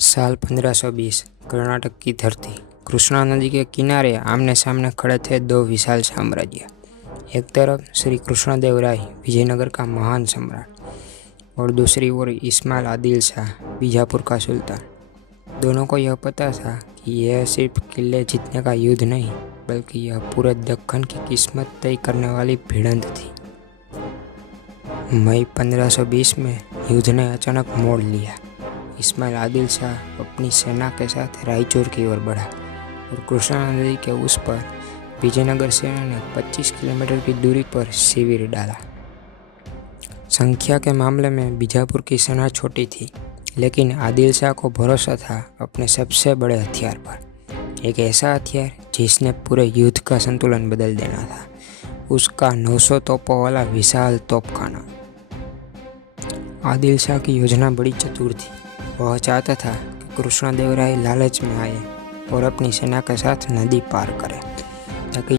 साल 1520 कर्नाटक की धरती। कृष्णा नदी के किनारे आमने सामने खड़े थे दो विशाल साम्राज्य। एक तरफ श्री कृष्णदेवराय विजयनगर का महान सम्राट और दूसरी ओर इस्माइल आदिल शाह बीजापुर का सुल्तान। दोनों को यह पता था कि यह सिर्फ किले जीतने का युद्ध नहीं बल्कि यह पूरे दक्कन की किस्मत तय करने वाली भिड़ंत थी। मई 1520 में युद्ध ने अचानक मोड़ लिया। इस्माइल आदिल शाह अपनी सेना के साथ रायचूर की ओर बढ़ा और कृष्णा नदी के उस पर विजयनगर सेना ने 25 किलोमीटर की दूरी पर शिविर डाला। संख्या के मामले में बीजापुर की सेना छोटी थी, लेकिन आदिल शाह को भरोसा था अपने सबसे बड़े हथियार पर। एक ऐसा हथियार जिसने पूरे युद्ध का संतुलन बदल देना था, उसका 900 तोपों वाला विशाल तोपखाना। आदिल शाह की योजना बड़ी चतुर थी। वह चाहता था कि कृष्णदेवराय लालच में आए और अपनी सेना के साथ नदी पार करे।